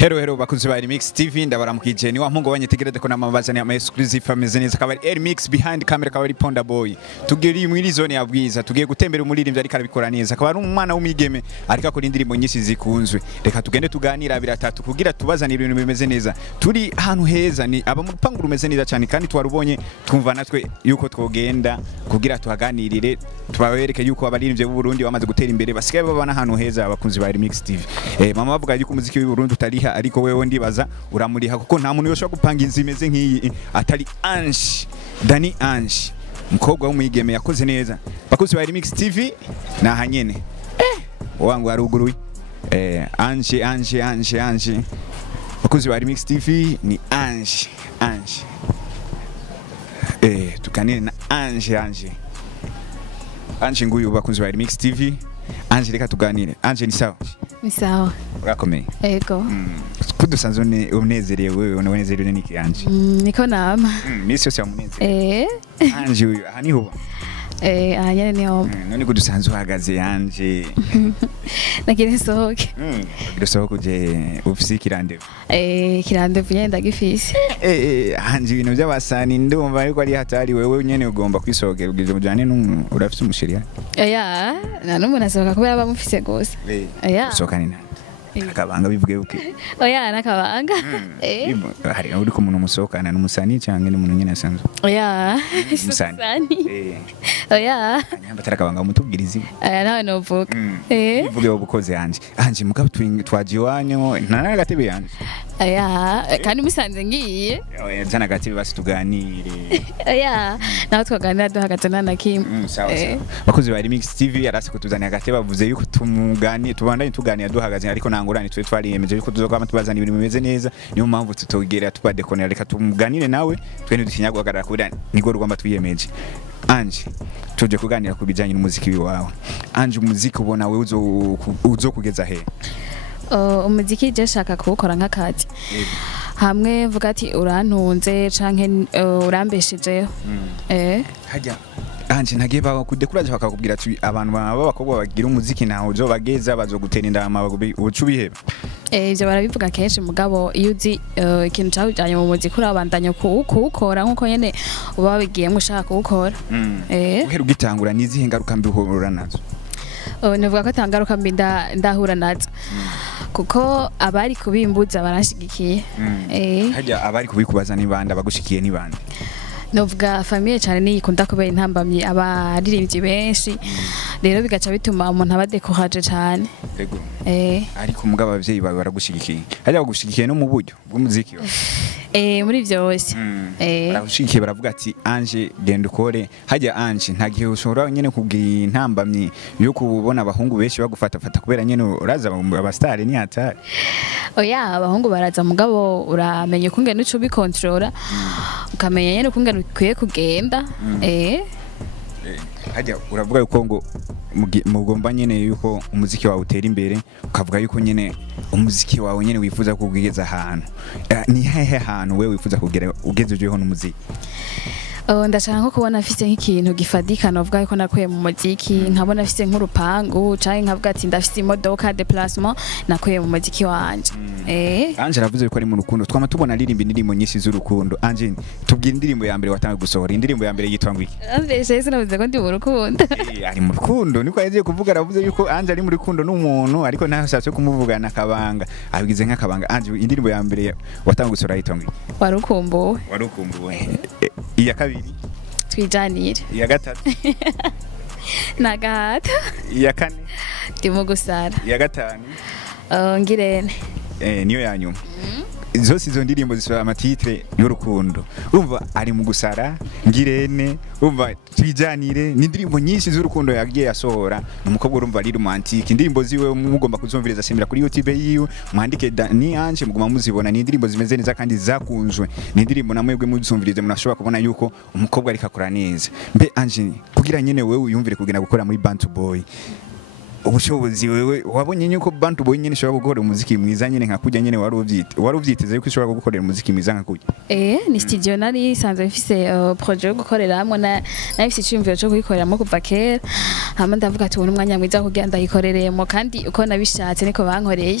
Hero bakuzi ba Remix TV ndabaramukije ni wa mpungu wanyetegerede ko namabaza ni ama exclusive ameze neza akaba ari Remix behind camera akaba ari Ponda Boy tugeri muri zone ya Bwiza tugiye gutembera umuririmbyi ariko arabikora neza akaba ari umwana w'umwigeme ariko akora indirimbo nyinshi zikunzwe reka tugende tuganira biratatu kugira tubazanira ibintu bimeze neza turi ahantu heza ni aba mu rupangu rumeze neza cyane kandi twarubonye twumva natwe yuko twogenda kugira tuhaganirire tubawereke yuko abaririmbyi b'u Burundi bamaze gutera imbere basigaye babana ahantu heza abakunzi ba Remix TV mama bavuga yuko umuziki w'u Burundi utariha ariko wewe ndibaza uramuriha kuko nta muntu yoshobora gupanga inzu imeze nk'iyi atari Ange Dani Ange mukobwa w'umwigeme yakoze neza bakuzi ba Remix TV naha nyene wangu haruguruye Ange bakuzi ba Remix TV ni Ange tukanine na Ange nguyu bakuzi ba Remix TV Ange reka tuganire Ange ni sawa ni sawa urakomeye ego kudusanzwe unezerewe unezerewe niki Ange niko nama misi yose yamunezere Ange uyu aha niho ahanyene niho none kudusanzwe uhagaze Ange nagire sohoke sohoke uje ufise kirandevu kirandevu yenda gifise Ange ibintu by'abasani ndumva ariko ari hatari wewe nyene ugomba kwisohokera ugije mujane urafise umushiri ya na n'umuntu asohoka kubera bamufise gose sohokana na akabanga bivuge uke oya nakabanga hari uri ko umuntu musohokana n'umusani cyangwa n'umuntu nyene asanzwe umusani oya nyamba tarakabanga mutubwirizi nawe novuga bivuge ubukoze Ange mugabo twaje iwanyu nta gatebe Ange kandi musanze ngiye zana gatebe basi tuganire nawe twaganira duhagaze nana kimwe sawa bakozi ba Remix TV arase kutuzania agatebe bavuze yuko tubandanye tuganira duhagaze ariko nangurane twe twariyemeje yuko tuzokama tubazana ibintu bimeze neza niyo mpamvu tutogera tubadekonera reka tumuganire nawe twene dutinya guhagarara kubira nigo rwamba twiyemeje Ange tuje kuganira ku bijanye n'umuziki wawe Ange umuziki ubona we uzokugeza he umuziki je shaka kuwukora nk'akazi hamwe vuga ati urantunze canke urambeshejeho hajya Ange ntagiye bakudekuraje bakakubwira ati abantu b'abakobwa bagira umuziki naho uzo bageza bazogutera indama ucu biheba ivyo barabivuga kenshi mugabo iyo uzi ikintu cyawujanye mu muziki urabandanya kuwukora nkuko nyene uba wabigiyemo ushaka kuwukora uhera ugitangura nizihe ngaruka mbi uhura nazo navuga ko atangaruka mbi ndahura nazo kuko abari kubimbuza baranshigikiye hajya abari kubikubaza nibanda bagushikiye nibanda novuga famille cyane niyikunda kubera intambamye abaririmbyi benshi rero bigaca bituma umuntu abadekoraje cyane ariko mugabo abavyeyi bawe baragushigikiye hajya bagushigikiye no mu buryo bw'umuziki muri byose baragushigikiye baravuga ati Ange genda ukore hajya Ange nta gihe ushobora nyene kubwira intambamye yo kubona abahungu benshi bagufata kubera nyene uraza abastare ni hatari abahungu baraza mugabo uramenye kungena uco bikontrola ukamenya nyene kungena ukwiye kugenda hajya uravuga yuko ngo mugomba nyene yuko umuziki wawe utera imbere ukavuga yuko nyene umuziki wawe nyene wifuza kugeza ahantu ni hehe ahantu wewe wifuza kugera ugejejeho n'umuziki ndashaka nko kubona afise nk'ikintu gifadika novuga yuko nakuye mu muziki nkabona afise nk'urupangu canke nkavuga ati ndafise imodoka déplacement nakuye mu muziki wanje Ange aravuze yuko ari mu rukundo twama tubona aririmba indirimbo nyinshi z'urukundo Ange tubwira indirimbo ya mbere watangiye gusohora indirimbo ya mbere yitwa ngwiki ambeshe sinavuze ko ndi mu rukundo ari mu rukundo niko yagiye kuvuga aravuze yuko Ange ari mu rukundo n'umuntu ariko ntashatse kumuvugana akabanga abigize nk'akabanga Ange indirimbo ya mbere watangiye gusohora yitwa ngwiki warukumbuwe iya kabiri twijanire iya gatatu nagahata iya kane ndimo gusara iya gatanu ngirene niyo ya nyuma zose izo ndirimbo zisohora amatitre y'urukundo urumva ari mu gusara ngirene urumva twijanire ni indirimbo nyinshi z'urukundo yagiye yasohora umukobwa urumva ari romantique indirimbo ziwe mugomba kuzumviriza simira kuri YouTube yiwe mwandike ni Ange mugoma muzibona ni indirimbo zimeze neza kandi zakunzwe ni indirimbo namwebwe muzumvirize munashobora kubona yuko umukobwa ari kakora neza mbe Ange kugira nyene wewe uyumvire kugenda gukora muri Bantu Boy ubushobozi wewe wabonye nyuko Bantu Boy nyene ishobora gukora umuziki mwiza nyene nka kujya nyene wari uvyiteze yuko ishobora gukorera umuziki mwiza nka kujya ni studio nari sanzwe mfise projet yo gukoreramo nafise icyumviro cyo kuyikoreramo kuva kera hama ndavuga ati ubu umwanya mwiza kugira ndayikoreremo kandi uko nabishatse niko bankoreye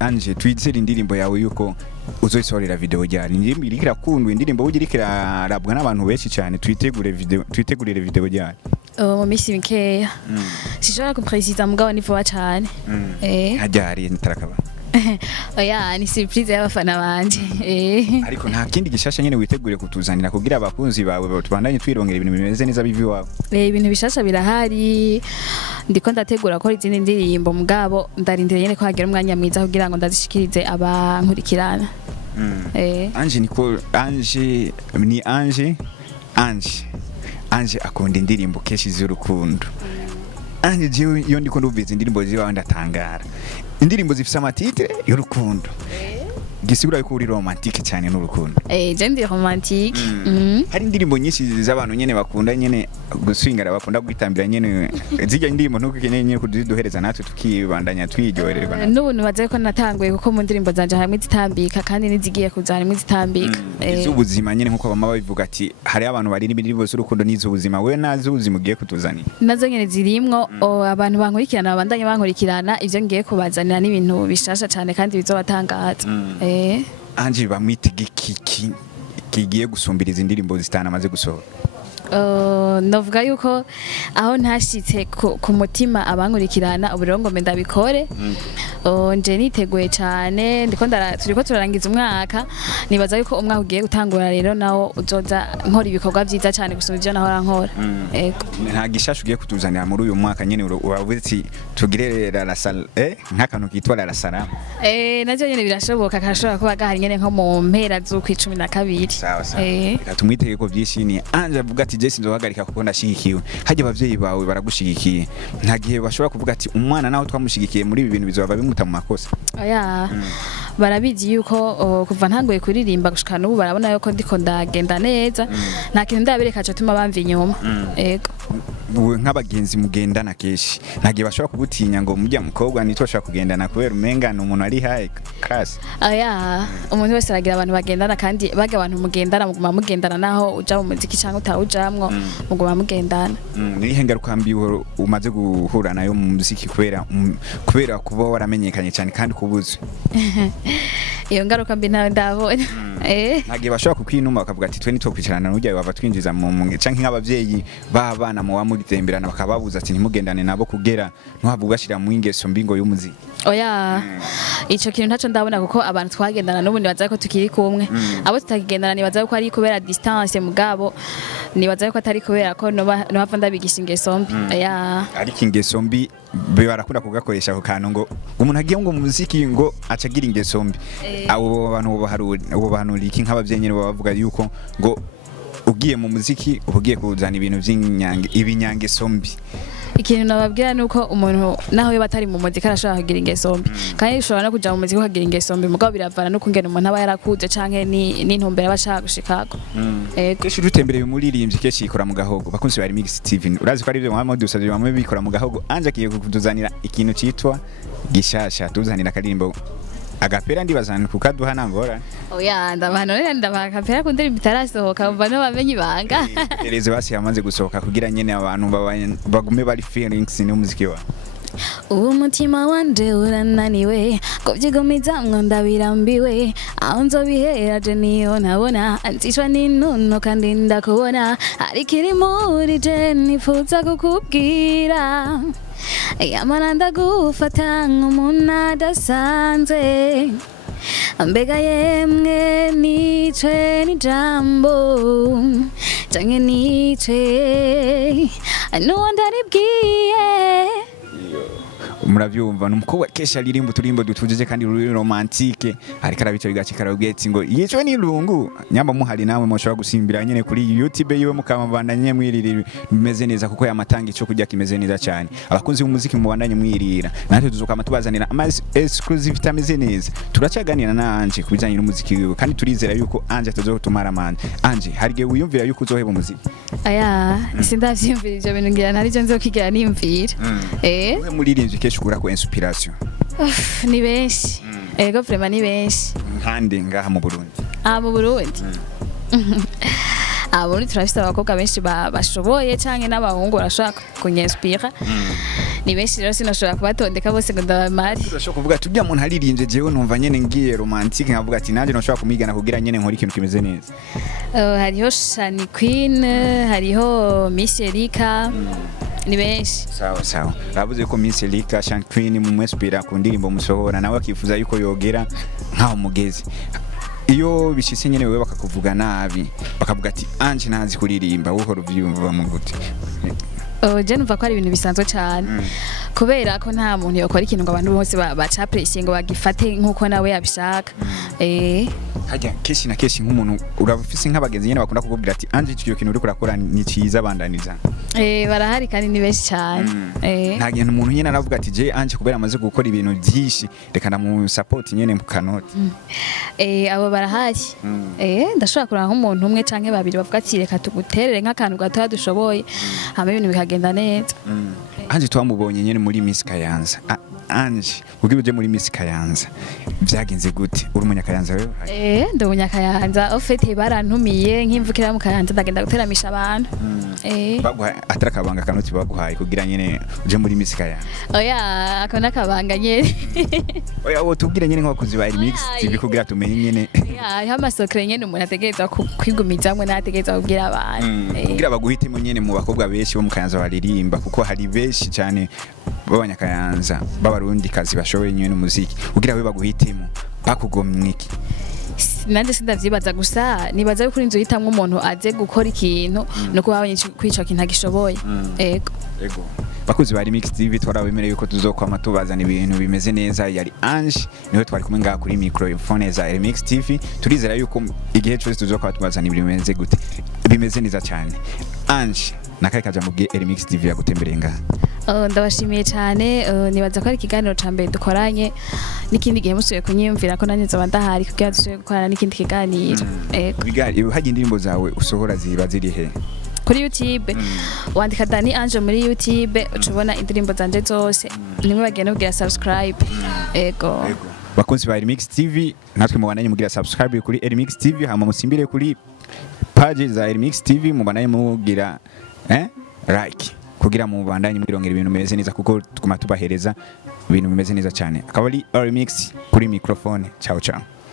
Anje twizere indirimbo yawe yuko uzoyisorera video ryari indirimbo irikira kundwa indirimbo ugirikira rabwa n'abantu benshi cyane twitegurire video ryari mu misi mikeya sishobora kupresiza mugabo ni vuba cyane hajyari ntarakaba oya ni surprise y'abafana banje ariko nta kindi gishasha nyene witeguriye kutuzanira kugira abakunzi bawe tubandanye twirongera ibintu bimeze neza bivi wawe ibintu bishasha birahari ndiko ndategura ko izindi ndirimbo mugabo ndarindire nyene ko hagira umwanya mwiza kugira ngo ndazishikirize abankurikirana Anje niko Anje ni Anje akunda indirimbo keshi z'urukundo Anje jewe iyo ndiko ndumviza indirimbo ziwe ndatangara indirimbo zifise amatitre y'urukundo gisigura yuko uri romantique cyane n'urukundo je ndi romantique hari indirimbo nyinshi z'abantu nyene bakunda nyene guswingara bakunda gwitambira nyene zijya indirimbo ntuko keneye nyene kuduhereza natwe tukibandanya twiryohererwa n'ubuntu baze ko natanguye kuko mu ndirimbo zanje hamwe zitambika kandi nizigiye kuzana hamwe zitambika iz'ubuzima nyene nkuko bama babivuga ati hari abantu bari n'ibindirimbo z'urukundo n'iz'ubuzima we nazi ubuzima ugiye kutuzanira nazo nyene zirimwo abantu bankurikirana abandanye bankurikirana ivyo ngiye kubazanira n'ibintu bishasha cyane kandi bizobatangaza Anje bamwitege kiki kigiye gusumbiriza indirimbo zitana amaze gusohora novuga yuko aho ntashitse ku mutima abankurikirana uburongo mbe ndabikore nje niteguye cyane turiko turarangiza umwaka nibaza yuko umwaka ugiye gutangura rero nawo uzoza nkora ibikorwa byiza cyane gusumba ivyo nahora nkora nta gishasha ugiye kutuzanira muri uyu mwaka nyene uravuze tugire la sal nk'akantu kitwa la sala navyo nyene birashoboka kashobora kuba gahari nyene nko mu mpera z'ukwicumi sawa tumwitege ko vyishini Anje avuga ati Jesse nzohagarika kuko ndashigikiwe hajye abavyeyi bawe baragushigikiye nta gihe bashobora kuvuga ati umwana naho twamushigikiye muri ibi bintu bizaba bimuta mu makosa barabizi yuko kuva ntangoye kuririmba gushika n'ubu barabona yuko ndiko ndagenda neza nta kintu ndabereka cyo tuma bamva inyuma nk'abagenzi mugendana keshi nta gihe bashobora kugutinya ngo mujya mukobwa nitosha kugendana kubera umengana umuntu ari high class umuntu wese aragira abantu bagendana kandi baga abantu mugendana muguma mugendana naho uja mu muziki cyangwa utawujamwo muguma mugendana nihe ngaruka mbi umaze guhura nayo mu muziki kubera kuba waramenyekanye cyane kandi kubuzwe iyo ngaruka mbi nawe ndabonye ntagiye bashobora kukwinuma bakavuga ati twe nitokwicarana n'ujya bava twinjiza mu canke nk'abavyeyi b'abana mu bamuritemberana bakababuza ati ntimugendane nabo kugera ntuhavuga ashira mu ingeso mbingo y'umuziki ico kintu ntaco ndabona kuko abantu twagendana n'ubu nibaza ko tukiri kumwe abo tutakigendana nibaza ko ari kubera distance mugabo nibaza ko atari kubera ko no hava ndabigisha ingeso mbi ariko ingeso mbi barakunda kugakoresha ku kantu ngo umuntu agiye ngo mu muziki ngo acagira ingeso mbi abo bantu bahanura iki nk'abavyeyi nyene bavuga yuko ngo ugiye mu muziki ugiye kuzana ibintu ibinyangeso mbi ikintu nababwira nuko umuntu naho yo batari mu muziki arashobora kugira ingeso mbi kandi ushobora no kuja mu muziki ukagira ingeso mbi mugabo biravana no kungena umuntu aba yarakuze canke n'intumbero abashaka gushikako keshi dutembereye umuririmbyi keshi ikora mu gahogo bakunzi bari Mix TV urazi ko ari byo mwama dusabye bamwe bikora mu gahogo Anje agiye kutuzanira ikintu citwa gishasha tuzanira akarimbo agapera ndibazana kukaduha nangora ndabahanurira ndabaha agapera kundirimbo itarasohoka mva no bamenye ibanga Tereze basi yamaze gusohoka kugira nyene abantu bagume bari feelings n'umuziki wa umutima wanje urananiwe kuvyigumiza ngo ndabirambiwe aho nzobihera je niyo nabona anzishwa n'intuno kandi ndakubona ariko iri muri je nifuza kukubwira yamara ndagufata nk'umuntu adasanzwe mbega yemwe nice n'ijambo canke nice n'uwo ndaribwiye muravyumva numukobwa kesha lirimbo turimbo dutujije kandi ruri romantique ariko arabica bigacika arabwetse ngo yicwe ni lungu nyamba muhari nawe mushobora gusimbira nyene kuri YouTube yiwe mukamabandanye mwirira bimeze neza kuko yamatanga ico kujya kimeze neza cyane abakunzi b'umuziki mubandanye mwirira natwe tuzokama tubazanira ama exclusive tameze neza turacaganira na Ange kubijanye n'umuziki wiwe kandi turizera yuko Ange atazotumara manje Ange harige wiyumvira yuko uzoheba umuziki aya sindavyumvira ivyo bintu ngira ntari je nzokigera nimvira we muririmbyi kesha ukura ko inspiration ni benshi ego vraiment ni benshi nkande ngaha mu Burundi mu Burundi Burundi turafite abakobwa benshi bashoboye canke n'abahungu barashobora kunyinspira ni benshi rero sinashobora kubatondeka bose ngo ndabamari turashobora kuvuga tujya muntu haririmbye jewe numva nyene ngiye romantique nkavuga ati nanje nashobora kumigana kugira nyene nkora ikintu kimeze neza hariho Shani Queen hariho Miss Erika ni benshi sawa rabuze ko Miss Erika Shani Queen mu mwespira ku ndirimbo musohora nawe akifuza yuko yogera nkaho mugeze iyo bishise nyene wewe bakakuvuga nabi bakavuga ati Ange nazi kuririmba wowe uvyumva mu gute je numva ko ari ibintu bisanzwe cyane kubera ko nta muntu yakora ikintu ngo abantu bose baca pressing ngo bagifate nkuko nawe yabishaka hajya keshi na keshi nk'umuntu urabufise nk'abagenzi nyene bakunda kukubwira ati Ange icyo kintu uri kurakora ni ciza bandaniza barahari kandi ni benshi cyane nta kintu umuntu nyene aravuga ati je Ange kubera amaze gukora ibintu byinshi reka ndamu support nyene mu kanoti abo barahari ndashobora kuranga nk'umuntu umwe canke babiri bavuga ati reka tuguterere nk'akantu gato dushoboye hama ibintu bikagenda neza Ange twamubonye nyene muri Miss Kayanza Ange ugira uje muri Miss Kayanza byagenze gute uri umunyakayanza wewe ndi umunyakayanza ofete barantumiye nk'imvukira mu Kayanza ndagenda guteramisha abantu baguha atarakabanga kanoti baguhaye kugira nyene uje muri Miss Kayanza oya akona kabanga nyene oya wo tubwire nyene nk'abakuzi ba Remix TV kugira tumenye nyene hariho amasokre nyene umuntu ategerezwa kwigumizamwe n'ategerezwa kubwira abantu kugira baguhitemo nyene mu bakobwa benshi bo mu Kayanza baririmba kuko hari benshi cyane b'abanyakayanza b'abarundi kazi bashoboye nyene umuziki kugira we baguhitemo bakugomye iki nanje sindavyibaza gusa nibaza yuko inzu hitamwe umuntu aze gukora ikintu no kuba kwica kintu agishoboye ego bakuzi ba Remix TV twarabemereye yuko tuzokwama tubazana ibintu bimeze neza yari Ange niwe twari kumwe ngaha kuri microphone za Remix TV turizera yuko igihe cyose tuzokwama tubazana ibintu bimeze gute bimeze neza cyane Ange nakaye kaja mu Remix TV yagutembereye ngaha ndabashimiye cyane nibaza ko ari ikiganiro ca mbere dukoranye n'ikindi gihe musuye kunyimvira ko nanjye nzoba ndahari kugira dusuye gukorana n'ikindi kiganiro hagiye indirimbo zawe usohora ziba ziri he kuri YouTube wandika Dani Ange muri YouTube ucubona indirimbo zanje zose nimwe bagenda kugira subscribe ego bakunzi ba Remix TV natwe mubandanye mugira subscribe kuri Remix TV hama musimbire kuri page za Remix TV mubandanye mugira like kugira mu bandanye mwirongera ibintu bimeze neza kuko tukuma tubahereza ibintu bimeze neza cyane akaba ari Remix kuri microphone ciao